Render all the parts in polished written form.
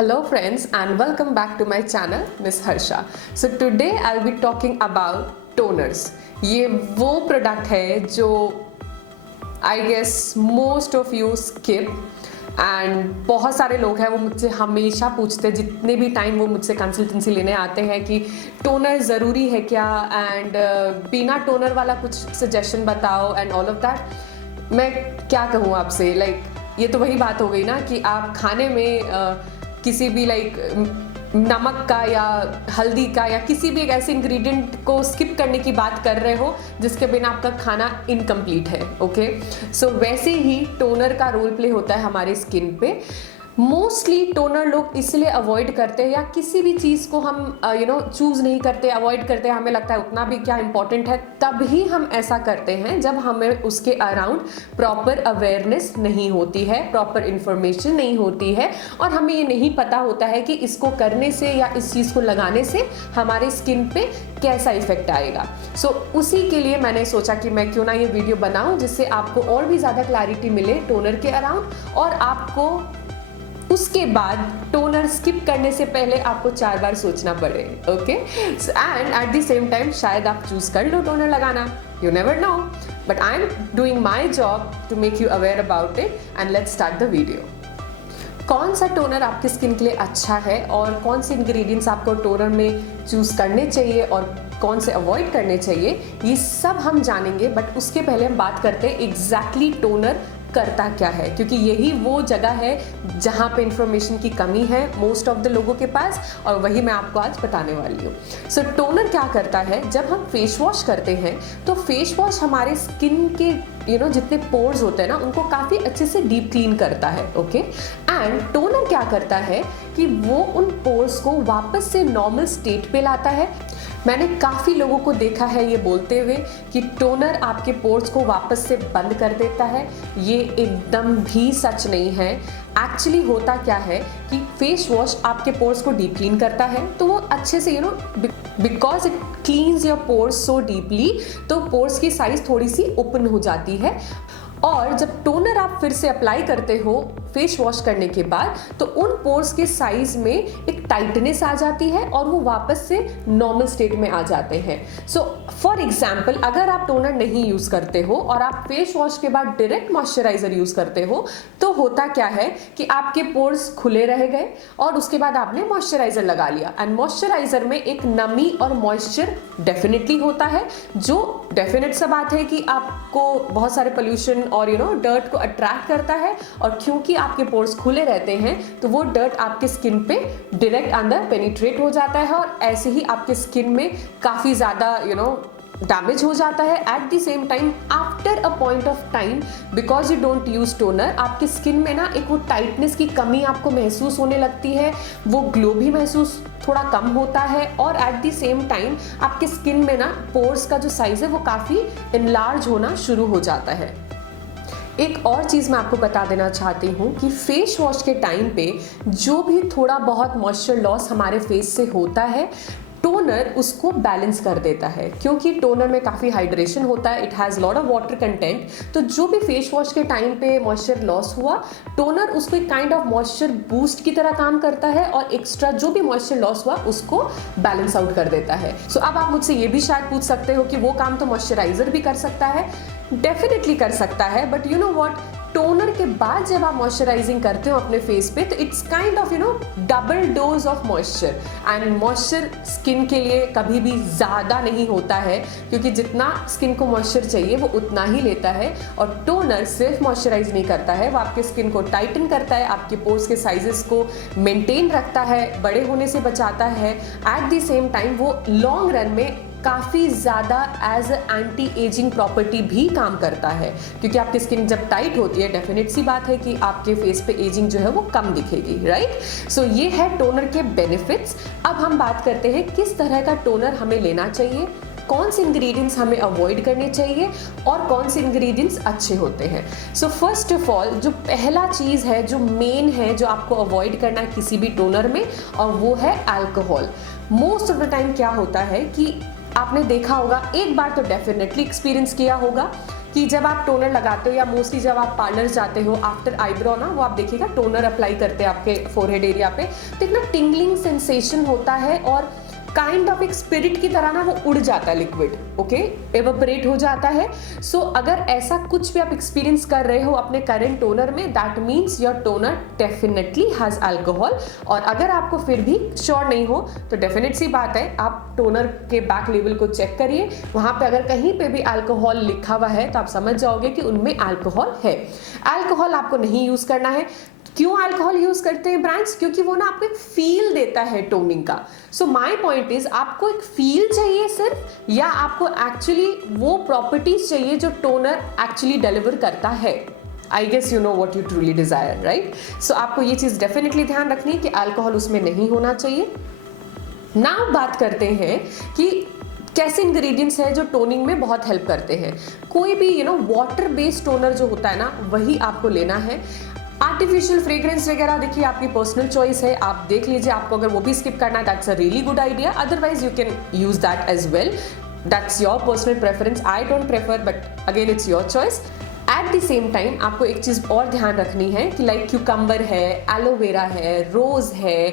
Hello friends and welcome back to my channel Miss Harsha. So today I'll be talking about toners. ये वो product है जो I guess most of you skip and बहुत सारे लोग हैं वो मुझसे हमेशा पूछते हैं जितने भी टाइम वो मुझसे कंसल्टेंसी लेने आते हैं कि टोनर ज़रूरी है क्या एंड बिना टोनर वाला कुछ सजेशन बताओ एंड ऑल ऑफ दैट। मैं क्या कहूँ आपसे, ये तो वही बात हो गई ना कि आप खाने में किसी भी नमक का या हल्दी का या किसी भी एक ऐसे इंग्रेडिएंट को स्किप करने की बात कर रहे हो जिसके बिना आपका खाना इनकम्प्लीट है। ओके, सो वैसे ही टोनर का रोल प्ले होता है हमारे स्किन पे। मोस्टली टोनर लोग इसलिए अवॉइड करते हैं या किसी भी चीज़ को हम चूज़ नहीं करते, अवॉइड करते हैं, हमें लगता है उतना भी क्या इंपॉर्टेंट है, तभी हम ऐसा करते हैं जब हमें उसके अराउंड प्रॉपर अवेयरनेस नहीं होती है, प्रॉपर इंफॉर्मेशन नहीं होती है और हमें ये नहीं पता होता है कि इसको करने से या इस चीज़ को लगाने से हमारे स्किन पे कैसा इफेक्ट आएगा। सो उसी के लिए मैंने सोचा कि मैं क्यों ना ये वीडियो बनाऊं जिससे आपको और भी ज़्यादा क्लैरिटी मिले टोनर के अराउंड और आपको उसके बाद टोनर स्किप करने से पहले आपको 4 बार सोचना पड़े। Okay, and at the same time शायद आप चूज कर लो टोनर लगाना, you never know, but I am doing my job to make you aware about it and let's start the video. कौन सा टोनर आपकी स्किन के लिए अच्छा है और कौन से इंग्रेडिएंट्स आपको टोनर में चूज करने चाहिए और कौन से अवॉइड करने चाहिए, ये सब हम जानेंगे। बट उसके पहले हम बात करते हैं एग्जैक्टली टोनर करता क्या है, क्योंकि यही वो जगह है जहाँ पे इंफॉर्मेशन की कमी है मोस्ट ऑफ द लोगों के पास और वही मैं आपको आज बताने वाली हूँ। सो टोनर क्या करता है, जब हम फेस वॉश करते हैं तो फेस वॉश हमारे स्किन के जितने पोर्स होते हैं ना उनको काफ़ी अच्छे से डीप क्लीन करता है। ओके, एंड टोनर क्या करता है कि वो उन पोर्स को वापस से नॉर्मल स्टेट पे लाता है। मैंने काफ़ी लोगों को देखा है ये बोलते हुए कि टोनर आपके पोर्स को वापस से बंद कर देता है। ये एकदम भी सच नहीं है। एक्चुअली होता क्या है कि फेस वॉश आपके पोर्स को डीप क्लीन करता है तो वो अच्छे से because it cleans your pores so deeply, तो पोर्स की साइज थोड़ी सी ओपन हो जाती है। और जब टोनर आप फिर से अप्लाई करते हो फेस वॉश करने के बाद तो उन पोर्स के साइज में एक टाइटनेस आ जाती है और वो वापस से नॉर्मल स्टेट में आ जाते हैं। सो फॉर एग्जाम्पल, अगर आप टोनर नहीं यूज करते हो और आप फेस वॉश के बाद डायरेक्ट मॉइस्चराइजर यूज करते हो तो होता क्या है कि आपके पोर्स खुले रह गए और उसके बाद आपने मॉइस्चराइजर लगा लिया एंड मॉइस्चराइजर में एक नमी और मॉइस्चर डेफिनेटली होता है, जो डेफिनेट सा बात है कि आपको बहुत सारे पोल्यूशन और डर्ट को अट्रैक्ट करता है और क्योंकि आपके पोर्स खुले रहते हैं तो वो डर्ट आपके स्किन पे डायरेक्ट अंदर पेनिट्रेट हो जाता है और ऐसे ही आपके स्किन में काफ़ी ज़्यादा डैमेज हो जाता है। Eight the same time after a point of time because you don't use toner आपके स्किन में ना एक वो टाइटनेस की कमी आपको महसूस होने लगती है, वो ग्लो भी महसूस थोड़ा कम होता है और एट द सेम टाइम आपके स्किन में ना पोर्स का जो साइज है वो काफ़ी इनलार्ज होना शुरू हो जाता है। एक और चीज़ मैं आपको बता देना चाहती हूँ कि फेस वॉश के टाइम पे जो भी थोड़ा बहुत मॉइस्चर लॉस हमारे फेस से होता है टोनर उसको बैलेंस कर देता है, क्योंकि टोनर में काफ़ी हाइड्रेशन होता है, it has lot of water content. तो जो भी फेस वॉश के टाइम पे मॉइस्चर लॉस हुआ टोनर उसको एक काइंड ऑफ मॉइस्चर बूस्ट की तरह काम करता है और एक्स्ट्रा जो भी मॉइस्चर लॉस हुआ उसको बैलेंस आउट कर देता है। सो अब आप मुझसे ये भी शायद पूछ सकते हो कि वो काम तो मॉइस्चराइजर भी कर सकता है। डेफिनेटली कर सकता है, but you know what, toner के बाद जब आप मॉइस्चराइजिंग करते हो अपने फेस पे तो it's kind of double dose of moisture and moisture skin के लिए कभी भी ज़्यादा नहीं होता है, क्योंकि जितना स्किन को मॉइस्चर चाहिए वो उतना ही लेता है। और टोनर सिर्फ मॉइस्चराइज नहीं करता है, वो आपके स्किन को टाइटन करता है, आपके पोर्स के साइजेस को मेंटेन रखता है, बड़े होने से बचाता है। एट द सेम टाइम वो लॉन्ग रन में काफ़ी ज़्यादा एज एंटी एजिंग प्रॉपर्टी भी काम करता है, क्योंकि आपकी स्किन जब टाइट होती है डेफिनेट सी बात है कि आपके फेस पे एजिंग जो है वो कम दिखेगी, राइट। सो ये है टोनर के बेनिफिट्स। अब हम बात करते हैं किस तरह का टोनर हमें लेना चाहिए, कौन से इंग्रेडिएंट्स हमें अवॉइड करने चाहिए और कौन से इंग्रेडिएंट्स अच्छे होते हैं। सो फर्स्ट ऑफ ऑल जो पहला चीज़ है, जो मेन है, जो आपको अवॉइड करना है किसी भी टोनर में, और वो है alcohol. Most of the time क्या होता है कि आपने देखा होगा, एक बार तो डेफिनेटली एक्सपीरियंस किया होगा कि जब आप टोनर लगाते हो या मोस्टली जब आप पार्लर जाते हो आफ्टर आईब्रो ना, वो आप देखिएगा टोनर अप्लाई करते हैं आपके फोरहेड एरिया पे, तो एक ना टिंगलिंग सेंसेशन होता है और काइंड ऑफ एक स्पिरिट की तरह ना वो उड़ जाता है लिक्विड, ओके, एवापोरेट हो जाता है। सो अगर ऐसा कुछ भी आप एक्सपीरियंस कर रहे हो अपने करंट टोनर में, that means your toner definitely has alcohol. और अगर आपको फिर भी श्योर नहीं हो तो डेफिनेट सी बात है, आप टोनर के बैक लेवल को चेक करिए, वहां पे अगर कहीं पे भी अल्कोहल लिखा हुआ है तो आप समझ जाओगे कि उनमें अल्कोहल है। अल्कोहल आपको नहीं यूज करना है। क्यों अल्कोहल यूज करते हैं ब्रांड्स? क्योंकि वो ना आपको एक फील देता है टोनिंग का। सो माय पॉइंट इज, आपको एक फील चाहिए सिर्फ, या आपको एक्चुअली वो प्रॉपर्टीज चाहिए जो टोनर एक्चुअली डिलीवर करता है? I guess you know what you truly desire, right? So आपको ये चीज डेफिनेटली ध्यान रखनी है कि अल्कोहल उसमें नहीं होना चाहिए। नाउ बात करते हैं कि कैसे इंग्रेडिएंट्स हैं जो टोनिंग में बहुत हेल्प करते हैं। कोई भी वाटर बेस्ड टोनर जो होता है ना, वही आपको लेना है। आर्टिफिशियल फ्रेग्रेंस वगैरह देखिए आपकी पर्सनल चॉइस है, आप देख लीजिए, आपको अगर वो भी स्किप करना है that's a really good idea, otherwise you can use that as well, that's your personal preference. I don't prefer, but again it's your choice. At the same time आपको एक चीज़ और ध्यान रखनी है कि लाइक क्यूकम्बर है, एलोवेरा है, रोज है,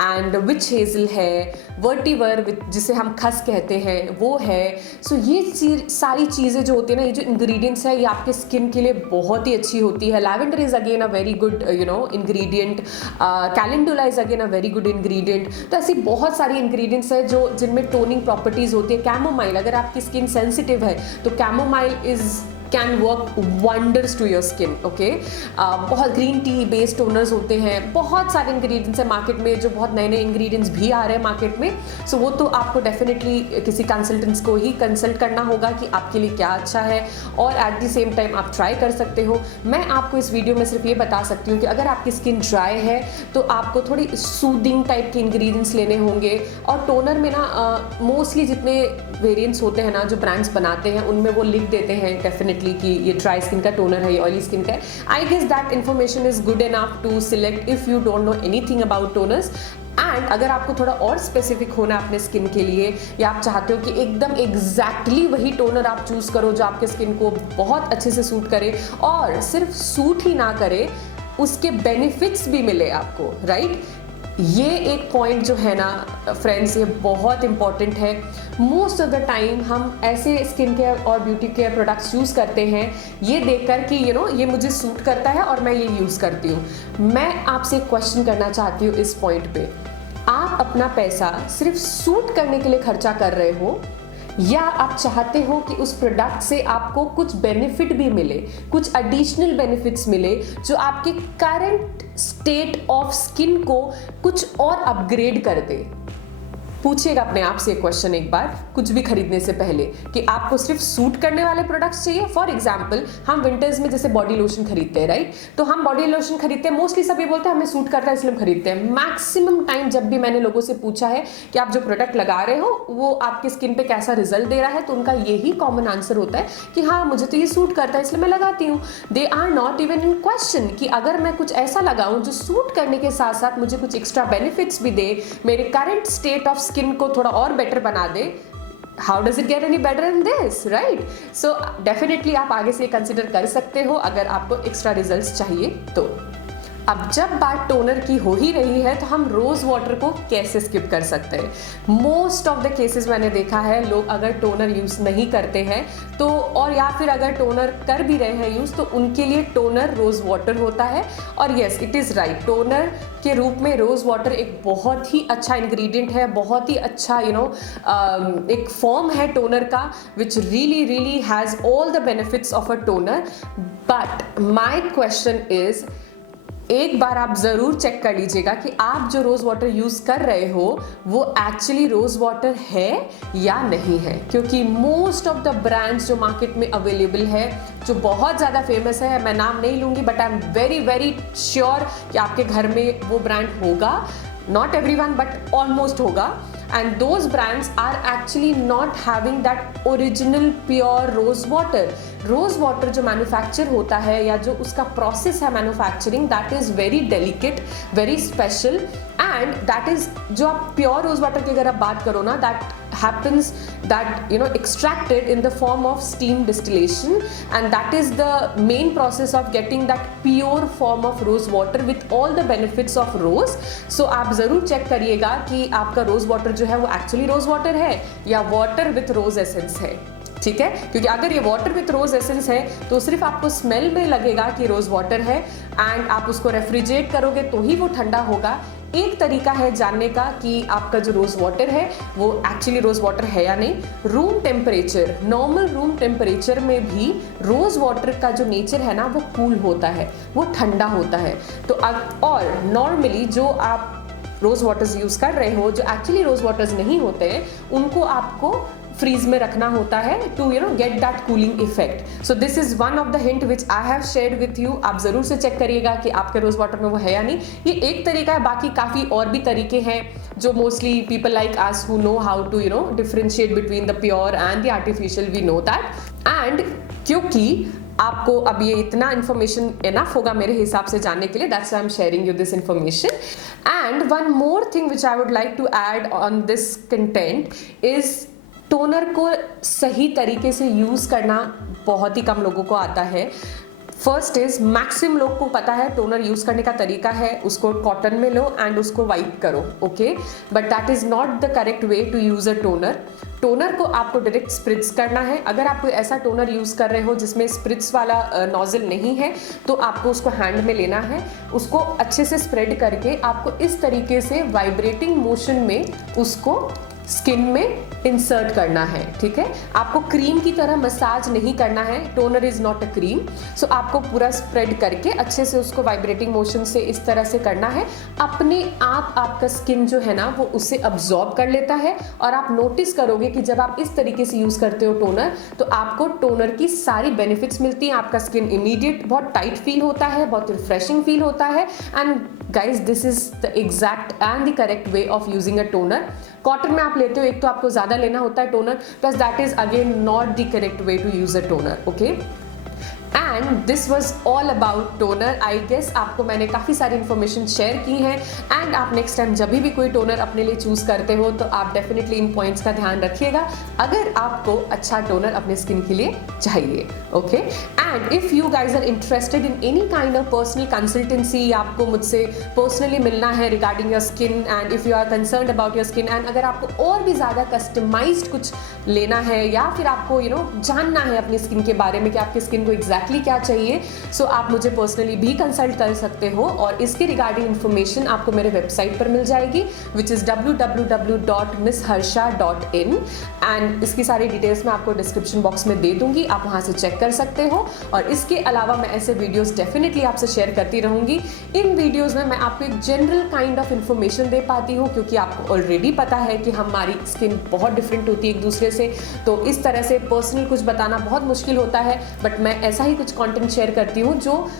एंड विच हेजल है, वर्टिवर जिसे हम खस कहते हैं वो है। सो ये सारी चीज़ें जो होती है ना, ये जो इंग्रेडिएंट्स है, ये आपके स्किन के लिए बहुत ही अच्छी होती है। Lavender is again a very good ingredient, calendula is again a very good ingredient. तो ऐसी बहुत सारी इंग्रेडिएंट्स है जो जिनमें टोनिंग प्रॉपर्टीज होती है। कैमोमाइल, अगर आपकी स्किन सेंसिटिव है तो chamomile can work wonders to your skin, okay. बहुत ग्रीन टी बेस्ड टोनर्स होते हैं, बहुत सारे इंग्रेडिएंट्स हैं मार्केट में, जो बहुत नए नए इंग्रेडिएंट्स भी आ रहे हैं मार्केट में। सो वो तो आपको डेफिनेटली किसी कंसल्टेंट्स को ही कंसल्ट करना होगा कि आपके लिए क्या अच्छा है, और एट द सेम टाइम आप ट्राई कर सकते हो। मैं आपको इस वीडियो में सिर्फ ये बता सकती हूँ कि अगर आपकी स्किन ड्राई है तो आपको थोड़ी सूदिंग टाइप के इंग्रेडिएंट्स लेने होंगे। और टोनर में ना मोस्टली जितने वेरिएंट्स होते हैं ना, जो ब्रांड्स बनाते हैं, उनमें वो लिख देते हैं डेफिनेटली कि ये ड्राई स्किन का टोनर है, ये ऑयली स्किन का है। I guess that information is good enough to select if you don't know anything about toners. And अगर आपको थोड़ा और स्पेसिफिक होना है अपने स्किन के लिए, या आप चाहते हो कि एकदम एग्जैक्टली वही टोनर आप चूज करो जो आपके स्किन को बहुत अच्छे से सूट करे, और सिर्फ सूट ही ना करे, उसके बेनिफिट्स भी मिले आपको, राइट? ये एक पॉइंट जो है ना फ्रेंड्स, ये बहुत इंपॉर्टेंट है। मोस्ट ऑफ द टाइम हम ऐसे स्किन केयर और ब्यूटी केयर प्रोडक्ट्स यूज़ करते हैं ये देखकर कि ये मुझे सूट करता है और मैं ये यूज़ करती हूँ। मैं आपसे एक क्वेश्चन करना चाहती हूँ इस पॉइंट पे, आप अपना पैसा सिर्फ सूट करने के लिए खर्चा कर रहे हो, या आप चाहते हो कि उस प्रोडक्ट से आपको कुछ बेनिफिट भी मिले, कुछ एडिशनल बेनिफिट्स मिले जो आपके करंट स्टेट ऑफ स्किन को कुछ और अपग्रेड कर दे? पूछिएगा अपने आप से क्वेश्चन एक बार कुछ भी खरीदने से पहले कि आपको सिर्फ सूट करने वाले प्रोडक्ट्स चाहिए। फॉर एग्जांपल, हम विंटर्स में जैसे बॉडी लोशन खरीदते हैं, राइट? तो हम बॉडी लोशन खरीदते हैं, मोस्टली सब ये बोलते हैं हमें सूट करता है इसलिए हम खरीदते हैं। मैक्सिमम टाइम जब भी मैंने लोगों से पूछा है कि आप जो प्रोडक्ट लगा रहे हो वो आपकी स्किन पे कैसा रिजल्ट दे रहा है, तो उनका यही कॉमन आंसर होता है कि हाँ, मुझे तो ये सूट करता है इसलिए मैं लगाती हूँ। They are not even in question कि अगर मैं कुछ ऐसा लगाऊं जो सूट करने के साथ साथ मुझे कुछ एक्स्ट्रा बेनिफिट्स भी दे, मेरे करंट स्टेट ऑफ स्किन को थोड़ा और बेटर बना दे। How does it get any better than this, right? So definitely आप आगे से कंसिडर कर सकते हो अगर आपको एक्स्ट्रा रिजल्ट्स चाहिए तो। अब जब बात टोनर की हो ही रही है तो हम रोज वाटर को कैसे स्किप कर सकते हैं? मोस्ट ऑफ द केसेस मैंने देखा है लोग अगर टोनर यूज नहीं करते हैं तो, और या फिर अगर टोनर कर भी रहे हैं यूज, तो उनके लिए टोनर रोज वाटर होता है। और yes, it is right, toner के रूप में रोज वाटर एक बहुत ही अच्छा इंग्रेडिएंट है, बहुत ही अच्छा एक फॉर्म है टोनर का, which really really has all the benefits of a toner. But my question is, एक बार आप जरूर चेक कर लीजिएगा कि आप जो रोज वाटर यूज कर रहे हो वो एक्चुअली रोज वाटर है या नहीं है, क्योंकि मोस्ट ऑफ द ब्रांड्स जो मार्केट में अवेलेबल है, जो बहुत ज़्यादा फेमस है, मैं नाम नहीं लूँगी but I am very very sure कि आपके घर में वो ब्रांड होगा, नॉट एवरीवन बट ऑलमोस्ट होगा। And those brands are actually not having that original pure rose water. Rose water जो मैन्युफैक्चर होता है या जो उसका प्रोसेस है manufacturing, that is very delicate, very special, and that is जो आप प्योर रोज वाटर की अगर आप बात करो ना, that happens that extracted in the form of steam distillation, and that is the main process of getting that pure form of rose water with all the benefits of rose. So आप ज़रूर check करिएगा कि आपका rose water जो है वो actually rose water है या वाटर विथ रोज़ एसेंस है, ठीक है? क्योंकि अगर ये वाटर विथ रोज एसेंस है तो सिर्फ आपको स्मेल में लगेगा कि रोज वाटर है, एंड आप उसको रेफ्रिजरेट करोगे तो ही वो ठंडा होगा। एक तरीका है जानने का कि आपका जो रोज वाटर है वो एक्चुअली रोज वाटर है या नहीं, room temperature, normal room temperature में भी रोज वाटर का जो नेचर है ना वो कूल होता है, वो ठंडा होता है। तो और नॉर्मली जो आप रोज वाटर्स यूज कर रहे हो जो एक्चुअली रोज वाटर्स नहीं होते हैं, उनको आपको फ्रीज में रखना होता है to get that cooling effect. So this is one of the hint which I have shared with you. आप जरूर से चेक करिएगा कि आपके रोज वाटर में वो है या नहीं। ये एक तरीका है, बाकी काफी और भी तरीके हैं जो mostly people like us who know how to differentiate between the pure and the artificial, we know that. And क्योंकि आपको अब ये इतना इन्फॉर्मेशन इनफ होगा मेरे हिसाब से जानने के लिए, that's why I am sharing you this information. And one more thing which I would like to add on this content is toner को सही तरीके से यूज़ करना बहुत ही कम लोगों को आता है। फर्स्ट इज मैक्सिमम लोग को पता है टोनर यूज़ करने का तरीका है उसको कॉटन में लो एंड उसको वाइप करो, okay, but that is not the correct way to use a toner. Toner को आपको डायरेक्ट स्प्रिट्स करना है। अगर आप कोई ऐसा टोनर यूज़ कर रहे हो जिसमें स्प्रिट्स वाला नोजल नहीं है तो आपको उसको हैंड में लेना है, उसको अच्छे से स्प्रेड करके आपको इस तरीके से वाइब्रेटिंग मोशन में उसको स्किन में इंसर्ट करना है, ठीक है? आपको क्रीम की तरह मसाज नहीं करना है, toner is not a cream. So आपको पूरा स्प्रेड करके अच्छे से उसको वाइब्रेटिंग मोशन से इस तरह से करना है। अपने आप आपका स्किन जो है ना वो उससे अब्जॉर्ब कर लेता है, और आप नोटिस करोगे कि जब आप इस तरीके से यूज़ करते हो टोनर तो आपको टोनर की सारी बेनिफिट्स मिलती हैं। आपका स्किन इमीडिएट बहुत टाइट फील होता है, बहुत रिफ्रेशिंग फील होता है। And guys this is the exact and the correct way of using a toner. Cotton में आप लेते हो एक तो आपको ज़्यादा लेना होता है toner, plus that is again not the correct way to use a toner, okay. And this was all about toner. I guess आपको मैंने काफ़ी सारी इन्फॉर्मेशन शेयर की है, एंड आप नेक्स्ट टाइम जब भी कोई टोनर अपने लिए चूज़ करते हो तो आप डेफिनेटली इन पॉइंट्स का ध्यान रखिएगा अगर आपको अच्छा टोनर अपने स्किन के लिए चाहिए, okay. And if you guys are interested in any kind of personal consultancy, आपको मुझसे पर्सनली मिलना है regarding your skin, and if you are concerned about your skin, and अगर आपको और भी ज़्यादा कस्टमाइज्ड कुछ लेना है या फिर आपको जानना है अपनी स्किन के बारे में कि आपकी स्किन को एग्जैक्टली क्या चाहिए, सो आप मुझे पर्सनली भी कंसल्ट कर सकते हो। और इसके रिगार्डिंग इन्फॉर्मेशन आपको मेरे वेबसाइट पर मिल जाएगी विच इज़ www.missharsha.in, एंड इसकी सारी डिटेल्स मैं आपको डिस्क्रिप्शन बॉक्स में दे दूंगी, आप वहाँ से चेक कर सकते हो। और इसके अलावा मैं ऐसे वीडियोस डेफिनेटली आपसे शेयर करती रहूँगी। इन वीडियोज़ में मैं आपको एक जनरल काइंड ऑफ इन्फॉर्मेशन दे पाती हूँ क्योंकि आपको ऑलरेडी पता है कि हमारी स्किन बहुत डिफरेंट होती है एक दूसरे से, तो इस तरह से पर्सनल कुछ बताना बहुत मुश्किल होता है, बट मैं ऐसा ही कुछ कंटेंट शेयर करती हूँ जो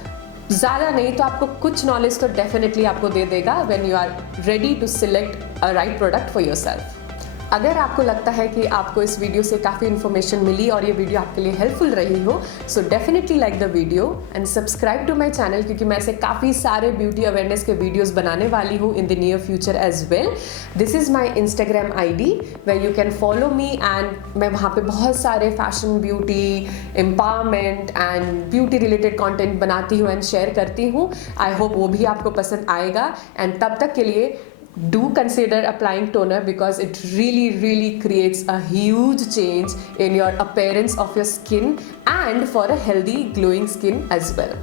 ज़्यादा नहीं तो आपको कुछ नॉलेज तो डेफिनेटली आपको दे देगा when you are ready to select a right product for yourself. अगर आपको लगता है कि आपको इस वीडियो से काफ़ी इन्फॉर्मेशन मिली और ये वीडियो आपके लिए हेल्पफुल रही हो, so definitely like the video and subscribe to my channel, क्योंकि मैं ऐसे काफ़ी सारे ब्यूटी अवेयरनेस के वीडियोस बनाने वाली हूँ in the near future as well. This is my Instagram ID where you can follow me, and मैं वहाँ पे बहुत सारे fashion, beauty, empowerment and beauty related content बनाती हूँ एंड शेयर करती हूँ। आई होप वो भी आपको पसंद आएगा, एंड तब तक के लिए do consider applying toner because it really creates a huge change in your appearance of your skin and for a healthy glowing skin as well.